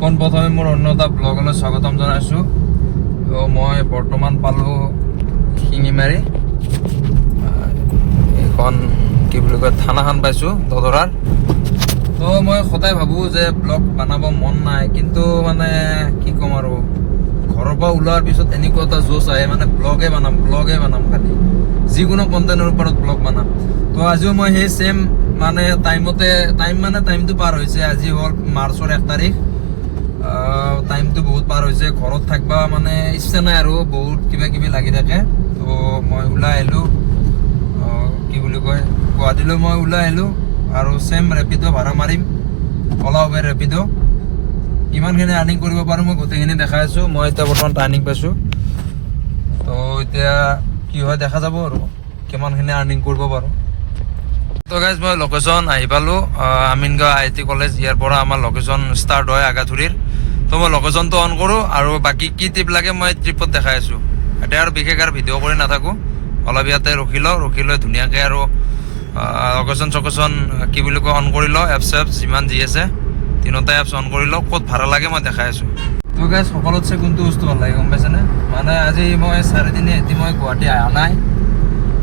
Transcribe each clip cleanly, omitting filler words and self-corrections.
পোনপ্ৰথমে মোৰ অন্য এটা ব্লগলৈ স্বাগতম জনাইছোঁ। তো মই বৰ্তমান পালোঁ শিঙিমাৰী, এইখন কি বুলি কয় থানাখন পাইছোঁ দদৰাৰ। তো মই সদায় ভাবোঁ যে ব্লগ বনাব মন নাই, কিন্তু মানে কি ক'ম আৰু ঘৰৰ পৰা ওলোৱাৰ পিছত এনেকুৱা এটা জোচ আহে, মানে ব্লগে বনাম খালি যিকোনো কণ্টেণ্টৰ ওপৰত ব্লগ বনাম। তো আজিও মই সেই চেম মানে টাইমটো পাৰ হৈছে। আজি হ'ল মাৰ্চৰ 1 তাৰিখ। টাইমটো বহুত পাৰ হৈছে, ঘৰত থাকিবা মানে ইচ্ছা নাই আৰু, বহুত কিবা কিবি লাগি থাকে। তো মই ওলাই আহিলোঁ, কি বুলি কয় গুৱাহাটীলৈ মই ওলাই আহিলোঁ আৰু চেম ৰেপিডো ভাড়া মাৰিম, অলা উবেৰ ৰেপিডো। কিমানখিনি আৰ্নিং কৰিব পাৰোঁ মই গোটেইখিনি দেখাই আছোঁ। মই এতিয়া বৰ্তমান টাৰ্ণিং পাইছোঁ, তো এতিয়া কি হয় দেখা যাব আৰু কিমানখিনি আৰ্নিং কৰিব পাৰোঁ। তো গাইজ মই লোকেশ্যন আহি পালোঁ, আমিনগাঁও IIT কলেজ। ইয়াৰ পৰা আমাৰ লোকেশ্যন ষ্টাৰ্ট হয় আগাথুৰিৰ। তো মই লোকেশ্যনটো অন কৰোঁ আৰু বাকী কি ট্ৰিপ লাগে মই ট্ৰিপত দেখাই আছোঁ। এতিয়া আৰু বিশেষ আৰু ভিডিঅ' কৰি নাথাকোঁ, অলপ ইয়াতে ৰখি লৈ ধুনীয়াকৈ আৰু লোকেশ্যন কি বুলি কয় অন কৰি লওঁ। এপছ যিমান যি আছে তিনিটা এপছ অন কৰি লওঁ, ক'ত ভাড়া লাগে মই দেখাই আছোঁ। তো গাইজ সকলোতছে কোনটো বস্তু ভাল লাগে গম পাইছেনে? মানে আজি মই 4 দিন মই গুৱাহাটী অহা নাই,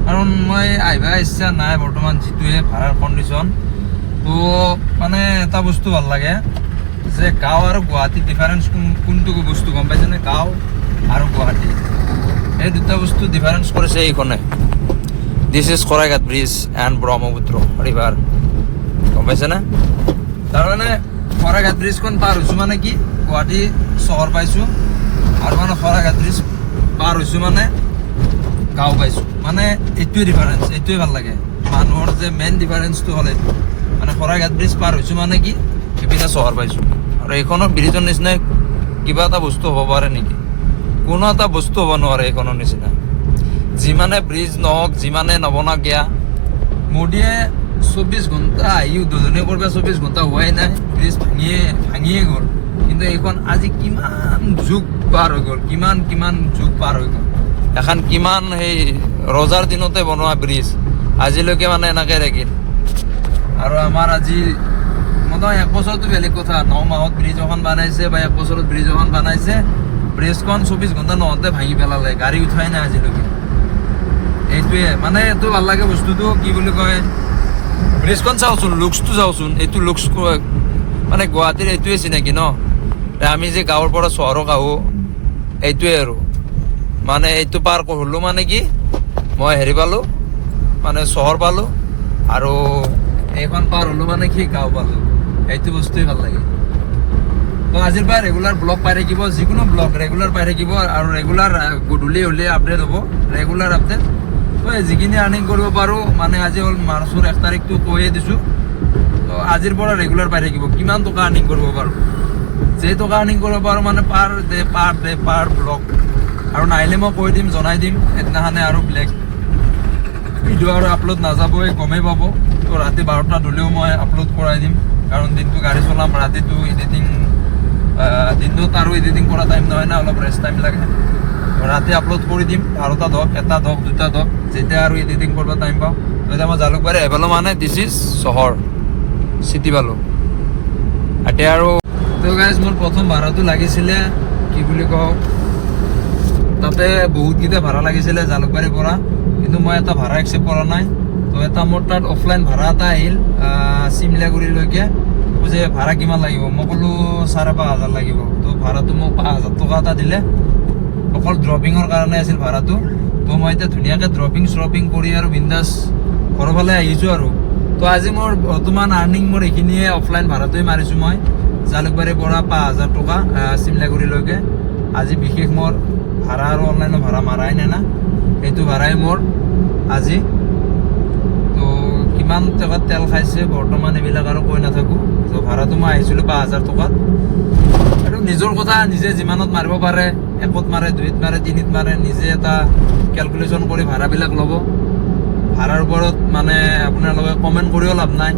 কাৰণ মই আহিব ইচ্ছা নাই বৰ্তমান, যিটোৱে ভাড়াৰ কণ্ডিশ্যন। তো মানে এটা বস্তু ভাল লাগে যে গাঁও আৰু গুৱাহাটী ডিফাৰেঞ্চ কোনটো বস্তু গম পাইছেনে? গাঁও আৰু গুৱাহাটী এই দুটা বস্তু ডিফাৰেঞ্চ কৰিছে এইখনে। This is Saraighat bridge and Brahmaputra river, গম পাইছেনে? তাৰমানে শৰাইঘাট ব্ৰিজখন পাৰ হৈছোঁ মানে কি গুৱাহাটী চহৰ পাইছোঁ, আৰু মানে শৰাইঘাট ব্ৰিজ পাৰ হৈছোঁ মানে গাঁও পাইছোঁ। মানে এইটোৱে ডিফাৰেঞ্চ, এইটোৱে ভাল লাগে মানুহৰ, যে মেইন ডিফাৰেঞ্চটো হ'ল এইটো। মানে শৰাইঘাট ব্ৰিজ পাৰ হৈছোঁ মানে কি ইপিনে চহৰ পাইছোঁ। আৰু এইখনৰ ব্ৰিজৰ নিচিনাই কিবা এটা বস্তু হ'ব পাৰে নেকি? কোনো এটা বস্তু হ'ব নোৱাৰে এইখনৰ নিচিনা। যিমানে ব্ৰিজ নহওক, যিমানে নবনাওক কিয়া, মোদীয়ে 24 ঘণ্টা আহি উদ্বোধনী কৰিব, 24 ঘণ্টা হোৱাই নাই, ব্ৰিজ ভাঙিয়ে গ'ল। কিন্তু এইখন আজি কিমান যুগ পাৰ হৈ গ'ল, কিমান যুগ পাৰ হৈ গ'ল। এখন কিমান সেই ৰজাৰ দিনতে বনোৱা ব্ৰিজ আজিলৈকে মানে এনেকৈ থাকিল। আৰু আমাৰ আজি মোটামুটি 1 বছৰতো বেলেগ কথা, 9 মাহত ব্ৰিজ এখন বনাইছে বা 1 বছৰত ব্ৰিজ এখন বনাইছে। ব্ৰিজখন 24 ঘণ্টা নহওঁতে ভাঙি পেলালে, গাড়ী উঠাই নাই আজিলৈকে। এইটোৱে মানে এইটো ভাল লাগে বস্তুটো, কি বুলি কয় ব্ৰিজখন চাওঁচোন, লুকছটো চাওঁচোন। এইটো লুকছ মানে গুৱাহাটীৰ এইটোৱে চিনাকি ন। আমি যে গাঁৱৰ পৰা চহৰক আহোঁ, এইটোৱে আৰু মানে এইটো পাৰ হ'লোঁ মানে কি মই হেৰি পালোঁ, মানে চহৰ পালোঁ, আৰু এইখন পাৰ হ'লোঁ মানে কি গাঁও পালোঁ। এইটো বস্তুৱেই ভাল লাগে। তো আজিৰ পৰা ৰেগুলাৰ ব্লগ পাই থাকিব, যিকোনো ব্লগ ৰেগুলাৰ পাই থাকিব, আৰু ৰেগুলাৰ গধূলি হ'লে আপডেট হ'ব, ৰেগুলাৰ আপডেট। তো যিখিনি আৰ্নিং কৰিব পাৰোঁ, মানে আজি হ'ল মাৰ্চৰ 1 তাৰিখটো কৈয়ে দিছোঁ। তো আজিৰ পৰা ৰেগুলাৰ পাই থাকিব কিমান টকা আৰ্নিং কৰিব পাৰোঁ। যে টকা আৰ্নিং কৰিব পাৰোঁ মানে পাৰ ব্লগ, আৰু নাহিলে মই কৈ দিম, জনাই দিম সেইদিনাখনে, আৰু বেলেগ ভিডিঅ' আৰু আপলোড নাযাবই, গমেই পাব। তো ৰাতি 12টাত হ'লেও মই আপলোড কৰাই দিম, কাৰণ দিনটো গাড়ী চলাম, ৰাতিটো এডিটিং, দিনটোত আৰু এডিটিং কৰা টাইম নহয় না, অলপ ৰেষ্ট টাইম লাগে। ৰাতি আপলোড কৰি দিম, 12টাত হওক, 1টাত হওক, 2টাত হওক, যেতিয়া আৰু এডিটিং কৰিব টাইম পাওঁ। এতিয়া মই জালুকবাৰী আহি পালোঁ, মানে দিছ ইজ চহৰ চিটি পালোঁ এতিয়া আৰু। তো গাইজ মোৰ প্ৰথম ভাড়াটো লাগিছিলে কি বুলি কওঁ, তাতে বহুতকেইটা ভাড়া লাগিছিলে জালুকবাৰীৰ পৰা, কিন্তু মই এটা ভাড়া একচেপ্ট কৰা নাই। তো এটা মোৰ তাত অফলাইন ভাড়া এটা আহিল চিমলাগুৰিলৈকে, যে ভাড়া কিমান লাগিব, মই ক'লোঁ 5,500 লাগিব। তো ভাড়াটো মোক 5,000 টকা এটা দিলে, অকল ড্ৰপিঙৰ কাৰণে আছিল ভাড়াটো। তো মই এতিয়া ধুনীয়াকৈ ড্ৰপিং কৰি আৰু বিন্দাছ ঘৰৰ ফালে আহিছোঁ আৰু। তো আজি মোৰ বৰ্তমান আৰ্নিং মোৰ এইখিনিয়ে, অফলাইন ভাড়াটোৱে মাৰিছোঁ মই জালুকবাৰীৰ পৰা 5,000 টকা চিমলাগুৰিলৈকে। আজি বিশেষ মোৰ ভাড়া আৰু অনলাইনৰ ভাড়া মাৰাই নাই না, সেইটো ভাড়াই মোৰ আজি। তো কিমান টকাত তেল খাইছে বৰ্তমান এইবিলাক আৰু কৈ নাথাকোঁ। তো ভাড়াটো মই আহিছিলোঁ 5,000 টকাত। আৰু নিজৰ কথা, নিজে যিমানত মাৰিব পাৰে, 1ত মাৰে, 2ত মাৰে, 3ত মাৰে, নিজে এটা কেলকুলেশ্যন কৰি ভাড়াবিলাক ল'ব। ভাড়াৰ ওপৰত মানে আপোনালোকে কমেণ্ট কৰিও লাভ নাই,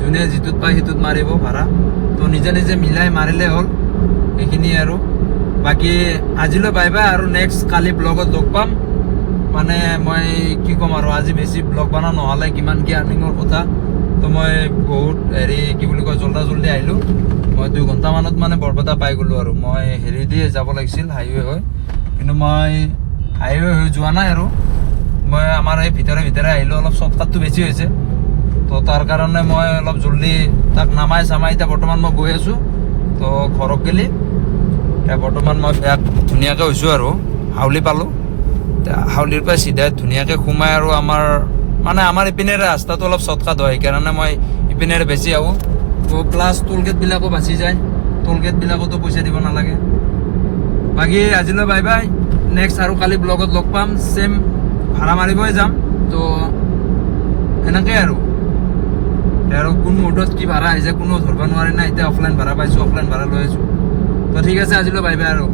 যোনে যিটোত পায় সেইটোত মাৰিব ভাড়া। তো নিজে মিলাই মাৰিলে হ'ল, এইখিনিয়ে আৰু। বাকী আজিলৈ বাই বাই, আৰু নেক্সট কালি ব্লগত লগ পাম। মানে মই কি ক'ম আৰু, আজি বেছি ব্লগ বনোৱা নহ'লে কিমান কি আৰ্নিঙৰ কথা তো মই বহুত হেৰি কি বুলি কয় জল্দি আহিলোঁ মই 2 ঘণ্টামানত মানে বৰপেটা পাই গ'লোঁ আৰু মই হেৰি দিয়ে যাব লাগিছিল হাইৱে হৈ কিন্তু মই হাইৱে হৈ যোৱা নাই আৰু মই আমাৰ এই ভিতৰে আহিলোঁ অলপ শ্বৰ্টকাটটো বেছি হৈছে তো তাৰ কাৰণে মই অলপ জল্দি তাক নামাই এতিয়া বৰ্তমান মই গৈ আছোঁ তো ঘৰত গেলি এতিয়া বৰ্তমান মই বেয়া ধুনীয়াকৈ হৈছোঁ আৰু হাউলি পালোঁ হাউলিৰ পৰা চিধাই ধুনীয়াকৈ সোমাই আৰু আমাৰ ইপিনেৰে ৰাস্তাটো অলপ শ্বৰ্টকাট হয় সেইকাৰণে মই ইপিনেৰে বেছি আহোঁ তো প্লাছ টোলগেটবিলাকো বাচি যায় টোলগেটবিলাকতো পইচা দিব নালাগে বাকী আজিলৈ বাই বাই নেক্সট আৰু কালি ব্লগত লগ পাম চেম ভাড়া মাৰিবই যাম তো এনেকৈ আৰু কোন মুহূৰ্তত কি ভাড়া আহিছে কোনো ধৰিব নোৱাৰি না এতিয়া অফলাইন ভাড়া পাইছোঁ অফলাইন ভাড়া লৈ আছোঁ তো ঠিক আছে আজিলৈ বাই বাই আৰু